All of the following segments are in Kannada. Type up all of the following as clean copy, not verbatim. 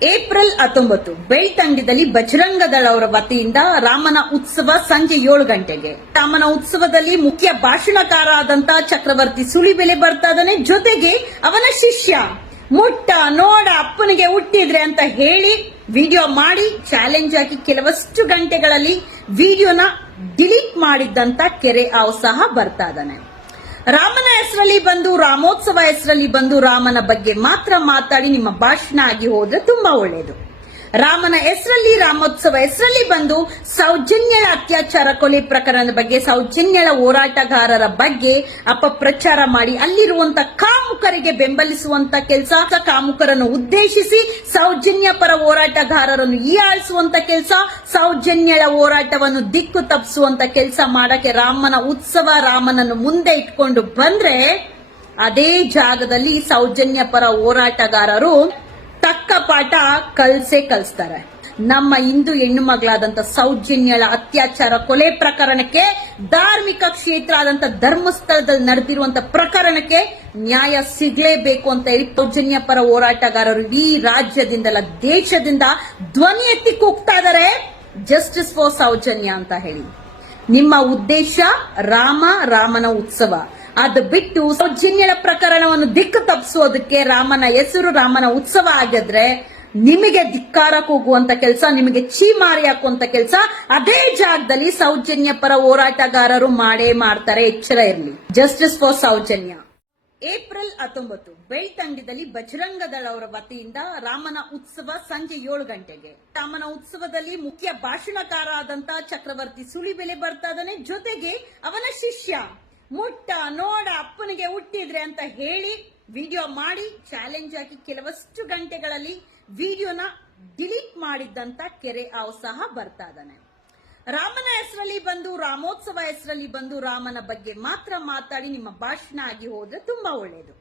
ಏಪ್ರಿಲ್ 19 ಬೆಳ್ತಂಡದಲ್ಲಿ ಬಜರಂಗ ದಳ ಅವರ ವತಿಯಿಂದ ರಾಮನ ಉತ್ಸವ ಸಂಜೆ 7 ಗಂಟೆಗೆ. ರಾಮನ ಉತ್ಸವದಲ್ಲಿ ಮುಖ್ಯ ಭಾಷಣಕಾರ ಆದಂತಹ ಚಕ್ರವರ್ತಿ ಸುಲಿಬೆಲೆ ಬರ್ತಾ ಇದ್ದಾನೆ. ಜೊತೆಗೆ ಅವನ ಶಿಷ್ಯ ಮುಟ್ಟ ನೋಡ ಅಪ್ಪನಿಗೆ ಹುಟ್ಟಿದ್ರೆ ಅಂತ ಹೇಳಿ ವಿಡಿಯೋ ಮಾಡಿ ಚಾಲೆಂಜ್ ಆಗಿ ಕೆಲವಷ್ಟು ಗಂಟೆಗಳಲ್ಲಿ ವಿಡಿಯೋನ ಡಿಲೀಟ್ ಮಾಡಿದ್ದಂತ ಕೆರೆ ಹಾವು ಸಹ ಬರ್ತಾ ಇದ್ದಾನೆ. ರಾಮನ ಹೆಸರಲ್ಲಿ ಬಂದು ರಾಮೋತ್ಸವ ಹೆಸರಲ್ಲಿ ಬಂದು ರಾಮನ ಬಗ್ಗೆ ಮಾತ್ರ ಮಾತಾಡಿ ನಿಮ್ಮ ಭಾಷಣ ಆಗಿ ಹೋದ್ರೆ ತುಂಬಾ ಒಳ್ಳೆಯದು. ರಾಮನ ಹೆಸರಲ್ಲಿ ರಾಮೋತ್ಸವ ಹೆಸರಲ್ಲಿ ಬಂದು ಸೌಜನ್ಯಳ ಅತ್ಯಾಚಾರ ಕೊಲೆ ಪ್ರಕರಣದ ಬಗ್ಗೆ, ಸೌಜನ್ಯಳ ಹೋರಾಟಗಾರರ ಬಗ್ಗೆ ಅಪಪ್ರಚಾರ ಮಾಡಿ ಅಲ್ಲಿರುವಂತ ಕಾಮುಕರಿಗೆ ಬೆಂಬಲಿಸುವಂತ ಕೆಲಸ, ಕಾಮುಕರನ್ನು ಉದ್ದೇಶಿಸಿ ಸೌಜನ್ಯ ಪರ ಹೋರಾಟಗಾರರನ್ನು ಹೀಯಾಳಿಸುವಂತ ಕೆಲಸ, ಸೌಜನ್ಯಳ ಹೋರಾಟವನ್ನು ದಿಕ್ಕು ತಪ್ಪಿಸುವಂತ ಕೆಲಸ ಮಾಡಕ್ಕೆ ರಾಮನ ಉತ್ಸವ, ರಾಮನನ್ನು ಮುಂದೆ ಇಟ್ಕೊಂಡು ಬಂದ್ರೆ ಅದೇ ಜಾಗದಲ್ಲಿ ಸೌಜನ್ಯ ಪರ ಹೋರಾಟಗಾರರು ತಕ್ಕ ಪಾಠ ಕಲಿಸ್ತಾರೆ. ನಮ್ಮ ಹಿಂದೂ ಹೆಣ್ಣು ಮಗಳಾದಂತ ಸೌಜನ್ಯಳ ಅತ್ಯಾಚಾರ ಕೊಲೆ ಪ್ರಕರಣಕ್ಕೆ, ಧಾರ್ಮಿಕ ಕ್ಷೇತ್ರ ಆದಂತ ಧರ್ಮಸ್ಥಳದಲ್ಲಿ ನಡೆದಿರುವಂತ ಪ್ರಕರಣಕ್ಕೆ ನ್ಯಾಯ ಸಿಗಲೇಬೇಕು ಅಂತ ಹೇಳಿ ಸೌಜನ್ಯ ಪರ ಹೋರಾಟಗಾರರು ಈ ರಾಜ್ಯದಿಂದಲ್ಲ ದೇಶದಿಂದ ಧ್ವನಿ ಎತ್ತಿ ಕೂಗ್ತಾ ಇದಾರೆ, ಜಸ್ಟಿಸ್ ಫಾರ್ ಸೌಜನ್ಯ ಅಂತ ಹೇಳಿ. ನಿಮ್ಮ ಉದ್ದೇಶ ರಾಮನ ಉತ್ಸವ, ಅದು ಬಿಟ್ಟು ಸೌಜನ್ಯಳ ಪ್ರಕರಣವನ್ನು ದಿಕ್ಕು ತಪ್ಪಿಸೋದಕ್ಕೆ ರಾಮನ ಹೆಸರು ರಾಮನ ಉತ್ಸವ ಆಗಿದ್ರೆ ನಿಮಗೆ ಧಿಕ್ಕಾರ ಕೂಗುವಂತ ಕೆಲಸ, ನಿಮಗೆ ಚೀಮಾರಿ ಹಾಕುವಂತ ಕೆಲಸ ಅದೇ ಜಾಗದಲ್ಲಿ ಸೌಜನ್ಯ ಪರ ಹೋರಾಟಗಾರರು ಮಾಡೇ ಮಾಡ್ತಾರೆ. ಎಚ್ಚರ ಇರಲಿ. Justice for Soujanya. ಏಪ್ರಿಲ್ 19 ಬೆಳ್ತಂಡದಲ್ಲಿ ಬಜರಂಗ ದಳ ಅವರ ವತಿಯಿಂದ ರಾಮನ ಉತ್ಸವ ಸಂಜೆ 7 ಗಂಟೆಗೆ. ರಾಮನ ಉತ್ಸವದಲ್ಲಿ ಮುಖ್ಯ ಭಾಷಣಕಾರ ಆದಂತಹ ಚಕ್ರವರ್ತಿ ಸುಲಿಬೆಲೆ ಬರ್ತಾ ಇದ್ದಾನೆ. ಜೊತೆಗೆ ಅವನ ಶಿಷ್ಯ ಮುಟ್ಟ ನೋಡ ಅಪ್ಪನಿಗೆ ಹುಟ್ಟಿದ್ರೆ ಅಂತ ಹೇಳಿ ವಿಡಿಯೋ ಮಾಡಿ ಚಾಲೆಂಜ್ ಆಗಿ ಕೆಲವಷ್ಟು ಗಂಟೆಗಳಲ್ಲಿ ವಿಡಿಯೋನ ಡಿಲೀಟ್ ಮಾಡಿದ್ದಂತ ಕೆರೆ ಹಾವು ಸಹ ಬರ್ತಾ ಇದ್ದಾನೆ. ರಾಮನ ಹೆಸರಲ್ಲಿ ಬಂದು ರಾಮೋತ್ಸವ ಹೆಸರಲ್ಲಿ ಬಂದು ರಾಮನ ಬಗ್ಗೆ ಮಾತ್ರ ಮಾತಾಡಿ ನಿಮ್ಮ ಭಾಷಣ ಆಗಿ ಹೋದ್ರೆ ತುಂಬಾ ಒಳ್ಳೆಯದು.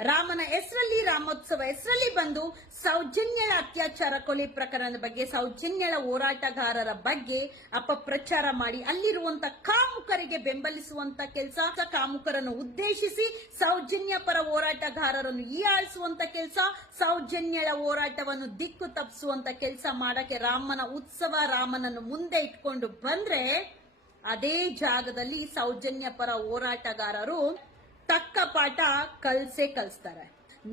ರಾಮನ ಹೆಸರಲ್ಲಿ ರಾಮೋತ್ಸವ ಹೆಸರಲ್ಲಿ ಬಂದು ಸೌಜನ್ಯಳ ಅತ್ಯಾಚಾರ ಕೊಲೆ ಪ್ರಕರಣದ ಬಗ್ಗೆ, ಸೌಜನ್ಯಳ ಹೋರಾಟಗಾರರ ಬಗ್ಗೆ ಅಪಪ್ರಚಾರ ಮಾಡಿ ಅಲ್ಲಿರುವಂತ ಕಾಮುಕರಿಗೆ ಬೆಂಬಲಿಸುವಂತ ಕೆಲಸ, ಕಾಮುಕರನ್ನು ಉದ್ದೇಶಿಸಿ ಸೌಜನ್ಯ ಪರ ಹೋರಾಟಗಾರರನ್ನು ಹೀಯಾಳಿಸುವಂತ ಕೆಲಸ, ಸೌಜನ್ಯಳ ಹೋರಾಟವನ್ನು ದಿಕ್ಕು ತಪ್ಪಿಸುವಂತ ಕೆಲಸ ಮಾಡಕ್ಕೆ ರಾಮನ ಉತ್ಸವ, ರಾಮನನ್ನು ಮುಂದೆ ಇಟ್ಕೊಂಡು ಬಂದ್ರೆ ಅದೇ ಜಾಗದಲ್ಲಿ ಸೌಜನ್ಯ ಪರ ಹೋರಾಟಗಾರರು ತಕ್ಕ ಪಾಠ ಕಲಿಸ್ತಾರೆ.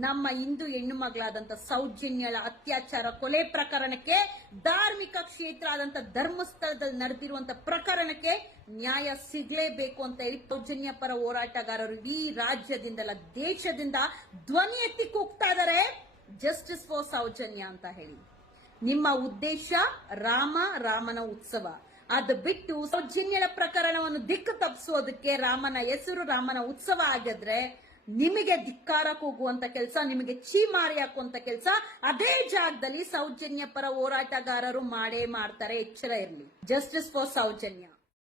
ನಮ್ಮ ಹಿಂದೂ ಹೆಣ್ಣು ಮಗಳಾದಂತ ಸೌಜನ್ಯಳ ಅತ್ಯಾಚಾರ ಕೊಲೆ ಪ್ರಕರಣಕ್ಕೆ, ಧಾರ್ಮಿಕ ಕ್ಷೇತ್ರ ಆದಂತ ಧರ್ಮಸ್ಥಳದಲ್ಲಿ ನಡೆದಿರುವಂತ ಪ್ರಕರಣಕ್ಕೆ ನ್ಯಾಯ ಸಿಗಲೇಬೇಕು ಅಂತ ಹೇಳಿ ಸೌಜನ್ಯ ಪರ ಹೋರಾಟಗಾರರು ಈ ರಾಜ್ಯದಿಂದಲ್ಲ ದೇಶದಿಂದ ಧ್ವನಿ ಎತ್ತಿ ಕೂಗ್ತಾ ಇದಾರೆ, ಜಸ್ಟಿಸ್ ಫಾರ್ ಸೌಜನ್ಯ ಅಂತ ಹೇಳಿ. ನಿಮ್ಮ ಉದ್ದೇಶ ರಾಮನ ಉತ್ಸವ, ಅದು ಬಿಟ್ಟು ಸೌಜನ್ಯಳ ಪ್ರಕರಣವನ್ನು ದಿಕ್ಕು ತಪ್ಪಿಸೋದಕ್ಕೆ ರಾಮನ ಹೆಸರು ರಾಮನ ಉತ್ಸವ ಆಗಿದ್ರೆ ನಿಮಗೆ ಧಿಕ್ಕಾರ ಕೂಗುವಂತ ಕೆಲಸ, ನಿಮಗೆ ಚೀಮಾರಿ ಹಾಕುವಂತ ಕೆಲಸ ಅದೇ ಜಾಗದಲ್ಲಿ ಸೌಜನ್ಯ ಪರ ಹೋರಾಟಗಾರರು ಮಾಡೇ ಮಾಡ್ತಾರೆ. ಎಚ್ಚರ ಇರಲಿ. Justice for Soujanya.